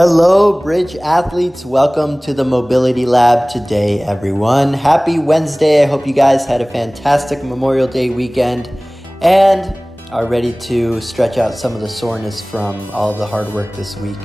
Hello, Bridge athletes. Welcome to the Mobility Lab today, everyone. Happy Wednesday. I hope you guys had a fantastic Memorial Day weekend and are ready to stretch out some of the soreness from all of the hard work this week.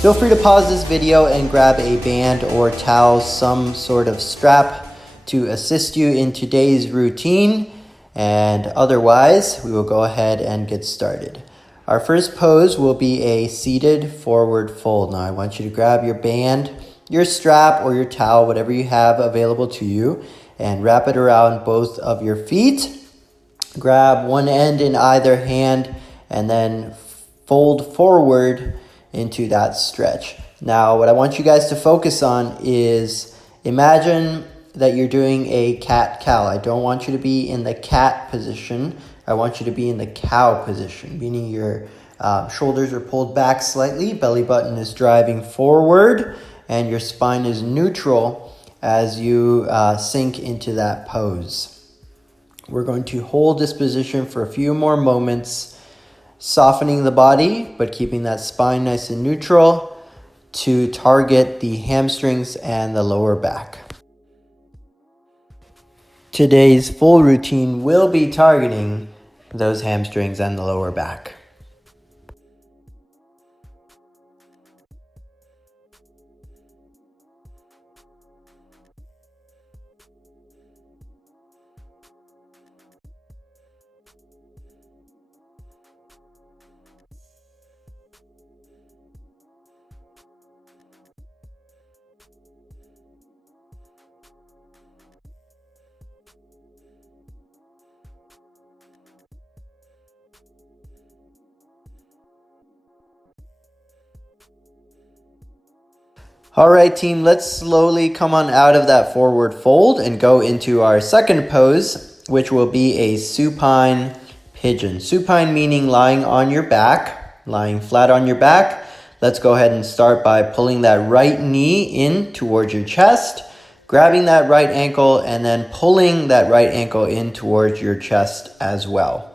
Feel free to pause this video and grab a band or towel, some sort of strap to assist you in today's routine. And otherwise, we will go ahead and get started. Our first pose will be a seated forward fold. Now I want you to grab your band, your strap, or your towel, whatever you have available to you, and wrap it around both of your feet. Grab one end in either hand and then fold forward into that stretch. Now what I want you guys to focus on is imagine that you're doing a cat-cow. I don't want you to be in the cat position. I want you to be in the cow position, meaning your shoulders are pulled back slightly, belly button is driving forward, and your spine is neutral as you sink into that pose. We're going to hold this position for a few more moments, softening the body, but keeping that spine nice and neutral to target the hamstrings and the lower back. Today's full routine will be targeting those hamstrings and the lower back. All right, team, let's slowly come on out of that forward fold and go into our second pose, which will be a supine pigeon. Supine meaning lying on your back, lying flat on your back. Let's go ahead and start by pulling that right knee in towards your chest, grabbing that right ankle, and then pulling that right ankle in towards your chest as well.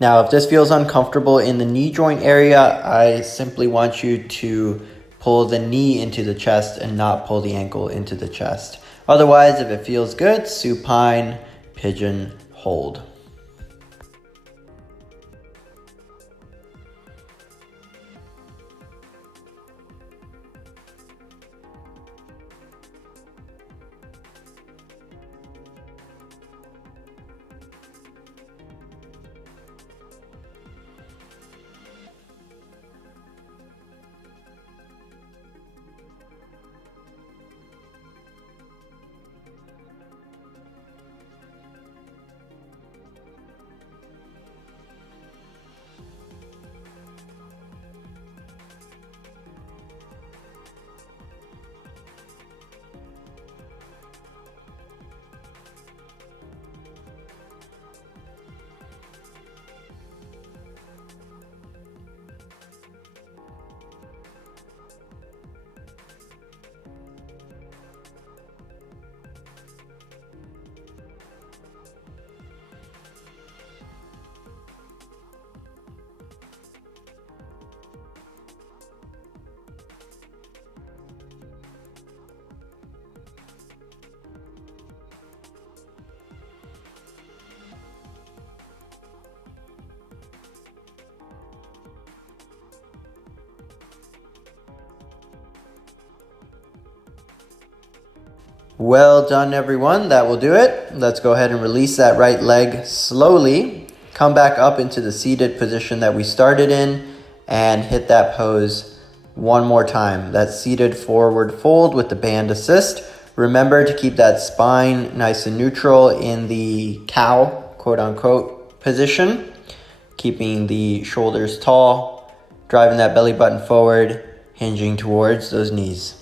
Now, if this feels uncomfortable in the knee joint area, I simply want you to pull the knee into the chest and not pull the ankle into the chest. Otherwise, if it feels good, supine, pigeon, hold. Well done, everyone. That will do it. Let's go ahead and release that right leg slowly. Come back up into the seated position that we started in and hit that pose one more time. That seated forward fold with the band assist. Remember to keep that spine nice and neutral in the cow, quote unquote, position. Keeping the shoulders tall, driving that belly button forward, hinging towards those knees.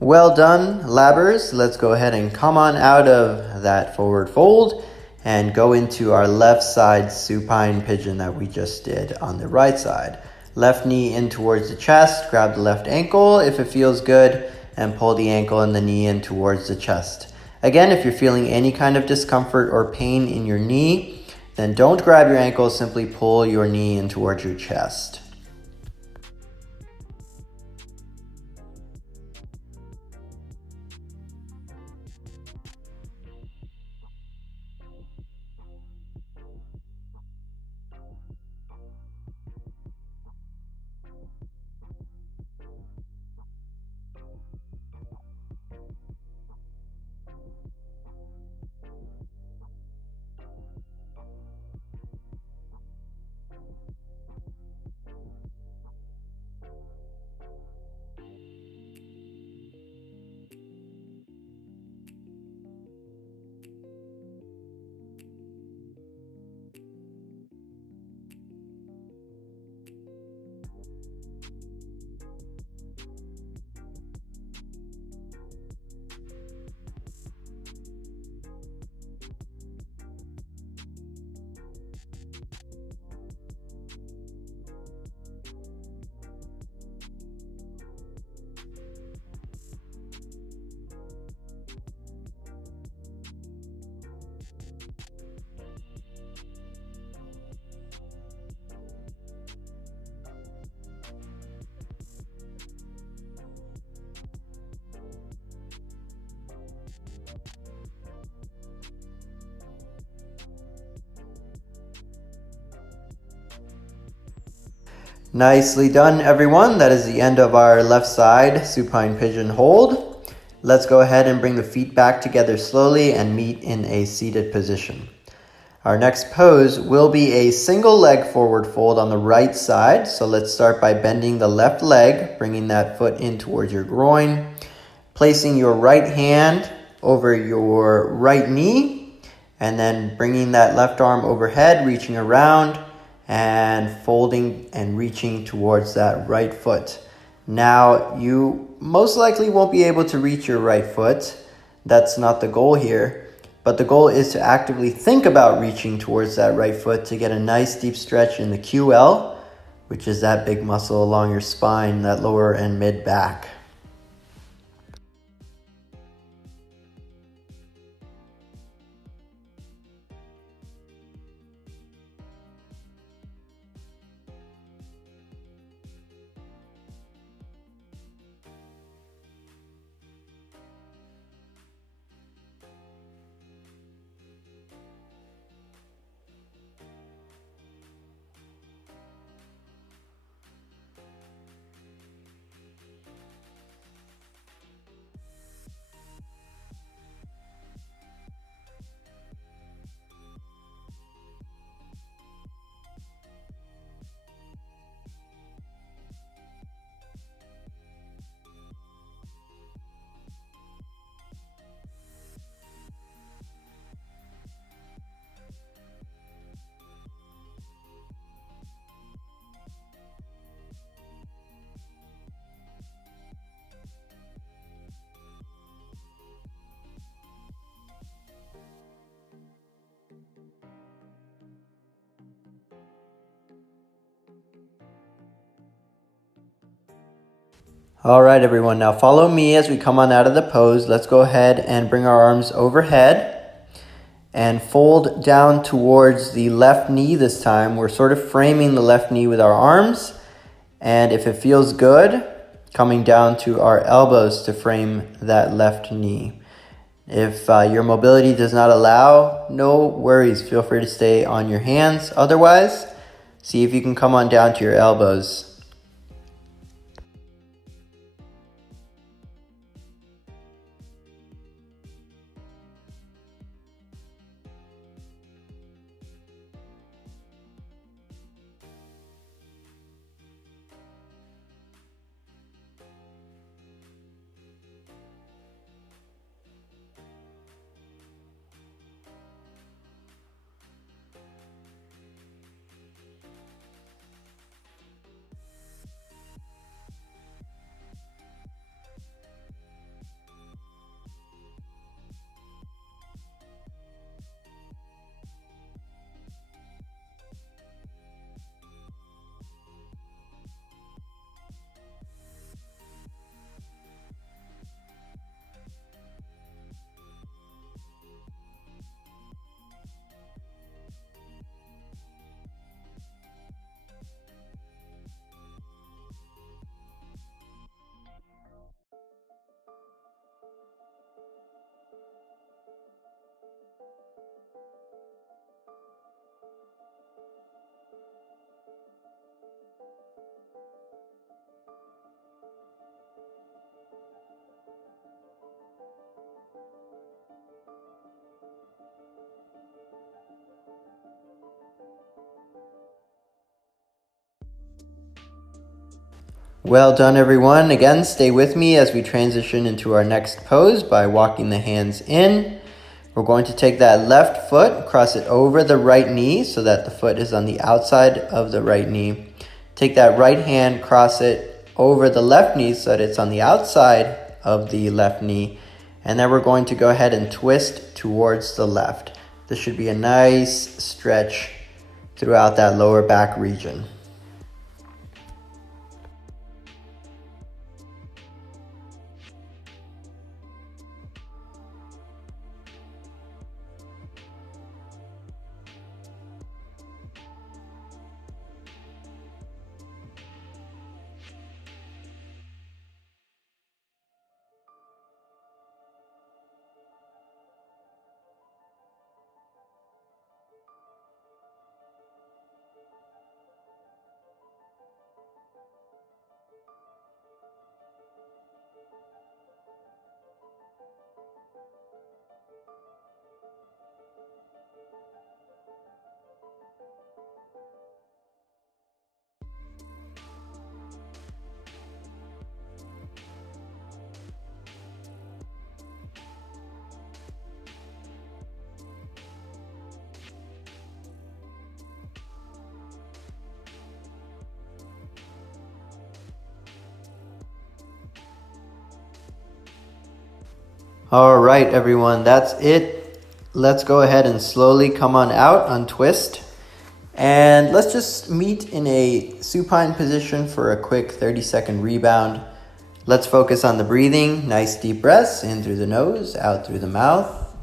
Well done, labbers. Let's go ahead and come on out of that forward fold and go into our left side supine pigeon that we just did on the right side. Left knee in towards the chest, grab the left ankle if it feels good, and pull the ankle and the knee in towards the chest. Again, if you're feeling any kind of discomfort or pain in your knee, then don't grab your ankle, simply pull your knee in towards your chest. Nicely done, everyone. That is the end of our left side supine pigeon hold. Let's go ahead and bring the feet back together slowly and meet in a seated position. Our next pose will be a single leg forward fold on the right side. So let's start by bending the left leg, bringing that foot in towards your groin, placing your right hand over your right knee, and then bringing that left arm overhead, reaching around, and folding and reaching towards that right foot. Now, you most likely won't be able to reach your right foot. That's not the goal here. But the goal is to actively think about reaching towards that right foot to get a nice deep stretch in the QL, which is that big muscle along your spine, that lower and mid back. All right, everyone, now follow me as we come on out of the pose. Let's go ahead and bring our arms overhead and fold down towards the left knee this time. We're sort of framing the left knee with our arms, and if it feels good, coming down to our elbows to frame that left knee. If your mobility does not allow, no worries. Feel free to stay on your hands. Otherwise, see if you can come on down to your elbows. Well done, everyone. Again, stay with me as we transition into our next pose by walking the hands in. We're going to take that left foot, cross it over the right knee so that the foot is on the outside of the right knee. Take that right hand, cross it over the left knee so that it's on the outside of the left knee. And then we're going to go ahead and twist towards the left. This should be a nice stretch throughout that lower back region. All right, everyone, that's it. Let's go ahead and slowly come on out, untwist. And let's just meet in a supine position for a quick 30-second rebound. Let's focus on the breathing. Nice deep breaths in through the nose, out through the mouth.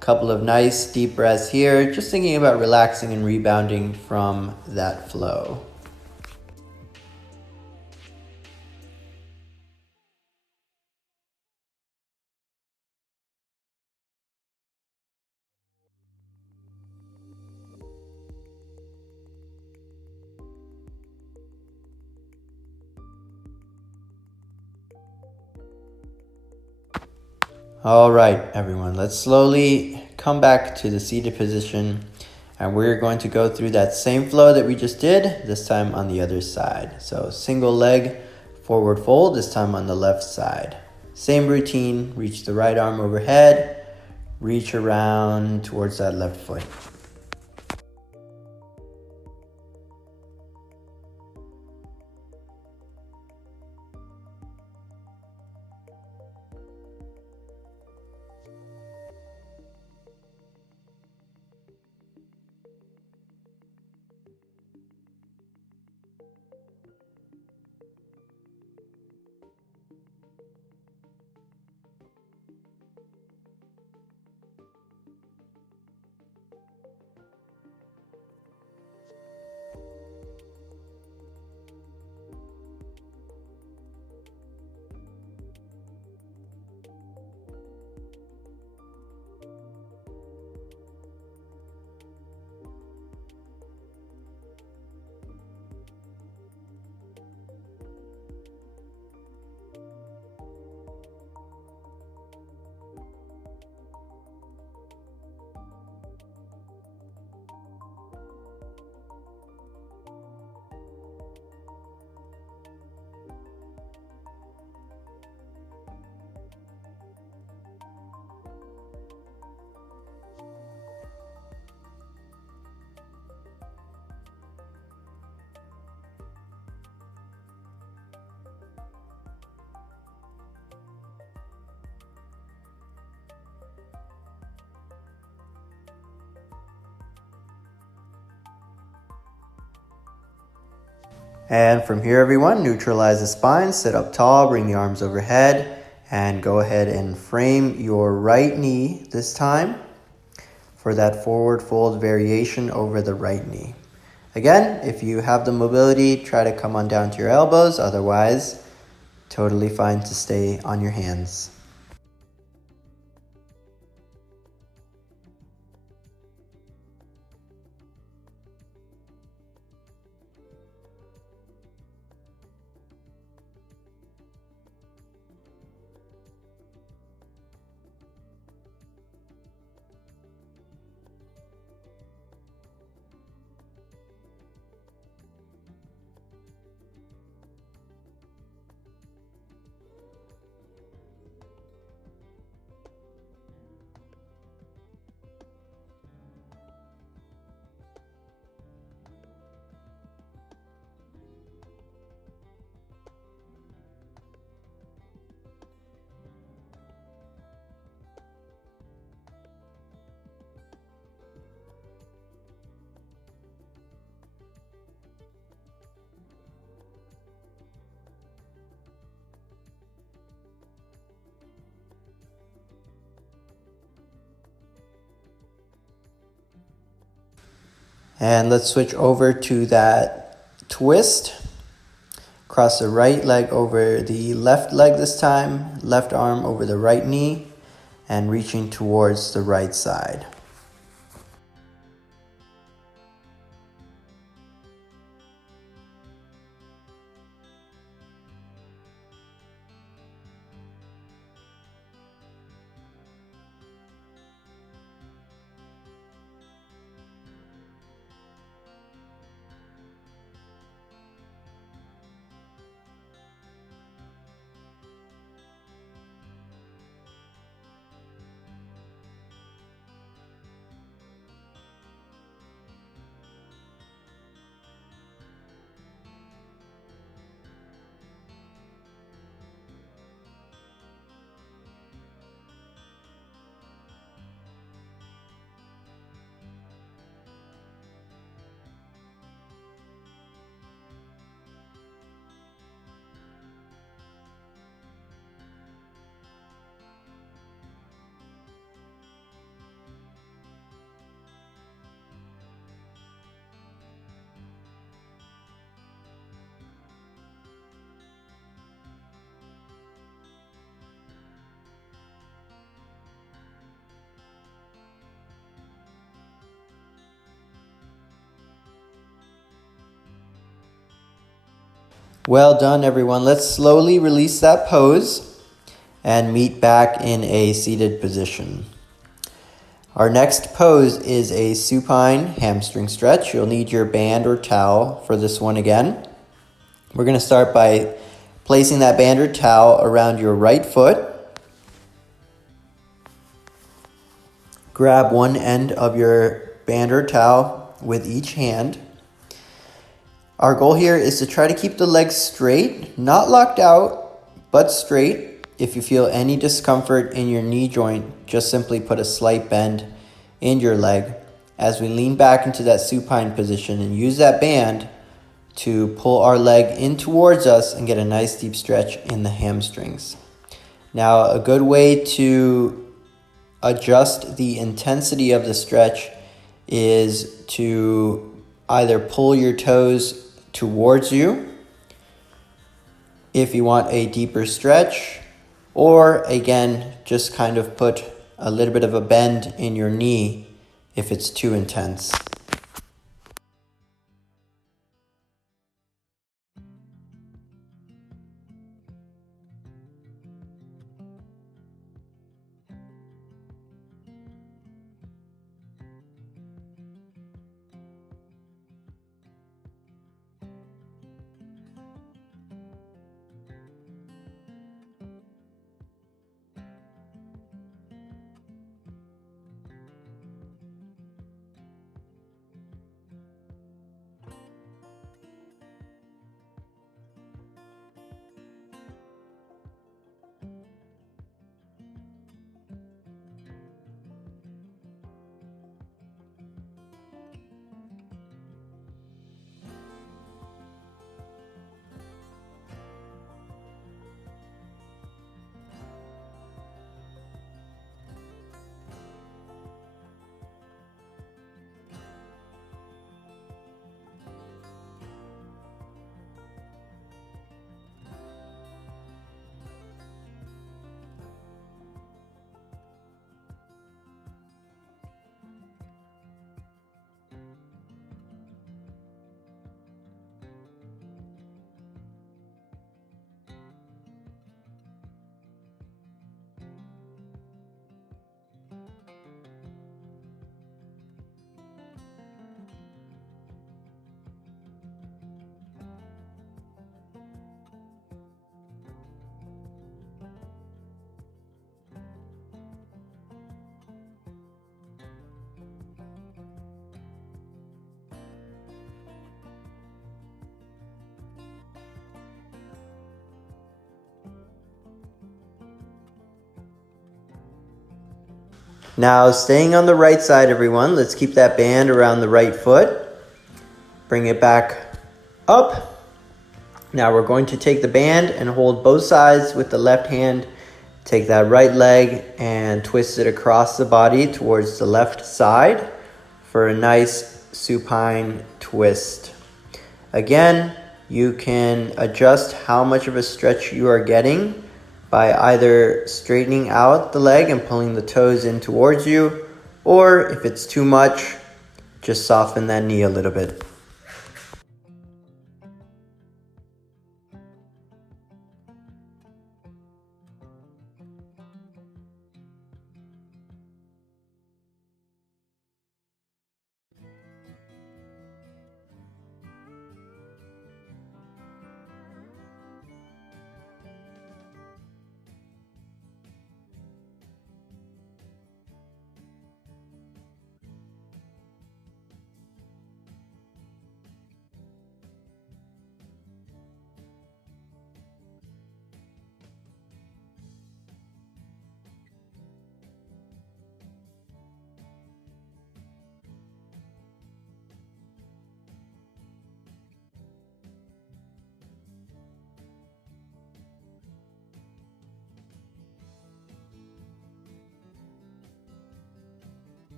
Couple of nice deep breaths here, just thinking about relaxing and rebounding from that flow. All right, everyone, let's slowly come back to the seated position, and we're going to go through that same flow that we just did, this time on the other side. So single leg forward fold, this time on the left side. Same routine, reach the right arm overhead, reach around towards that left foot. And from here, everyone, neutralize the spine, sit up tall, bring the arms overhead, and go ahead and frame your right knee this time for that forward fold variation over the right knee. Again, if you have the mobility, try to come on down to your elbows. Otherwise, totally fine to stay on your hands. And let's switch over to that twist. Cross the right leg over the left leg this time, left arm over the right knee, and reaching towards the right side. Well done, everyone. Let's slowly release that pose and meet back in a seated position. Our next pose is a supine hamstring stretch. You'll need your band or towel for this one again. We're going to start by placing that band or towel around your right foot. Grab one end of your band or towel with each hand. Our goal here is to try to keep the legs straight, not locked out, but straight. If you feel any discomfort in your knee joint, just simply put a slight bend in your leg as we lean back into that supine position and use that band to pull our leg in towards us and get a nice deep stretch in the hamstrings. Now, a good way to adjust the intensity of the stretch is to either pull your toes towards you if you want a deeper stretch, or again, just kind of put a little bit of a bend in your knee if it's too intense. Now, staying on the right side, everyone, let's keep that band around the right foot. Bring it back up. Now we're going to take the band and hold both sides with the left hand. Take that right leg and twist it across the body towards the left side for a nice supine twist. Again, you can adjust how much of a stretch you are getting by either straightening out the leg and pulling the toes in towards you, or if it's too much, just soften that knee a little bit.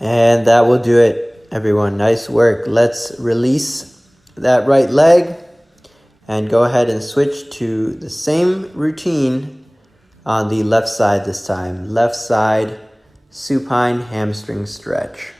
And that will do it, everyone. Nice work. Let's release that right leg and go ahead and switch to the same routine on the left side this time. Left side supine hamstring stretch.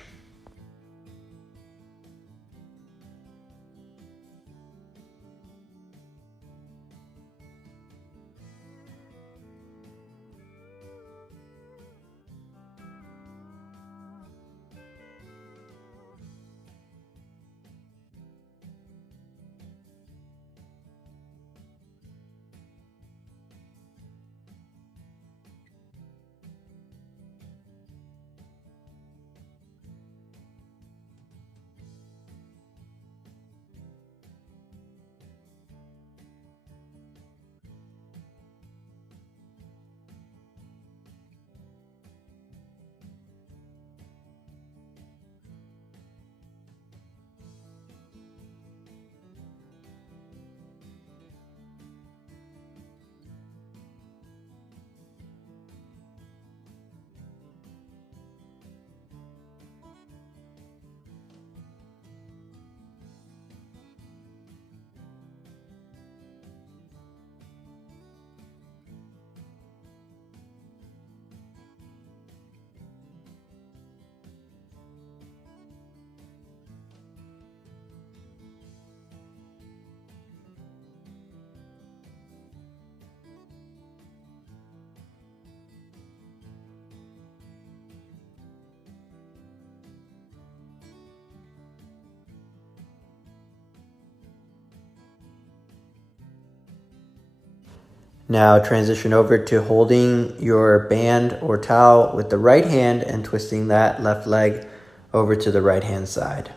Now transition over to holding your band or towel with the right hand and twisting that left leg over to the right hand side.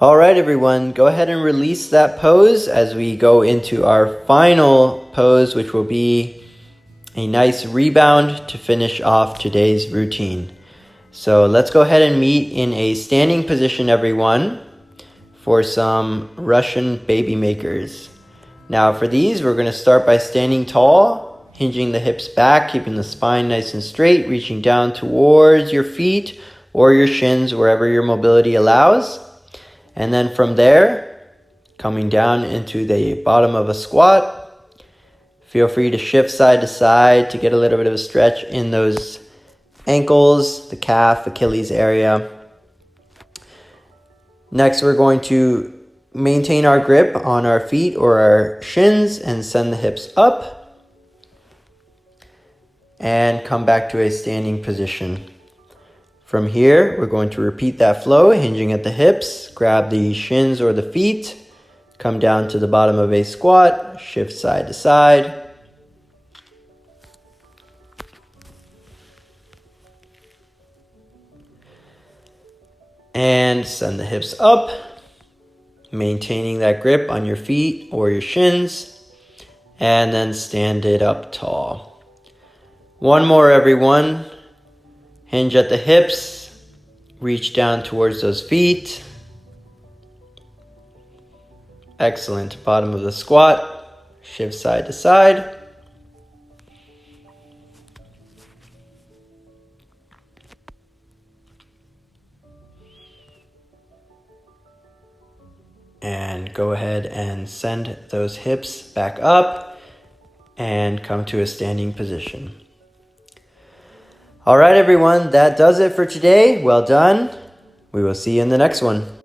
All right, everyone, go ahead and release that pose as we go into our final pose, which will be a nice rebound to finish off today's routine. So let's go ahead and meet in a standing position, everyone, for some Russian baby makers. Now for these, we're going to start by standing tall, hinging the hips back, keeping the spine nice and straight, reaching down towards your feet, or your shins, wherever your mobility allows. And then from there, coming down into the bottom of a squat. Feel free to shift side to side to get a little bit of a stretch in those ankles, the calf, Achilles area. Next, we're going to maintain our grip on our feet or our shins and send the hips up. And come back to a standing position. From here, we're going to repeat that flow, hinging at the hips, grab the shins or the feet, come down to the bottom of a squat, shift side to side. And send the hips up, maintaining that grip on your feet or your shins, and then stand it up tall. One more, everyone. Hinge at the hips, reach down towards those feet. Excellent. Bottom of the squat, shift side to side. And go ahead and send those hips back up and come to a standing position. All right, everyone, that does it for today. Well done. We will see you in the next one.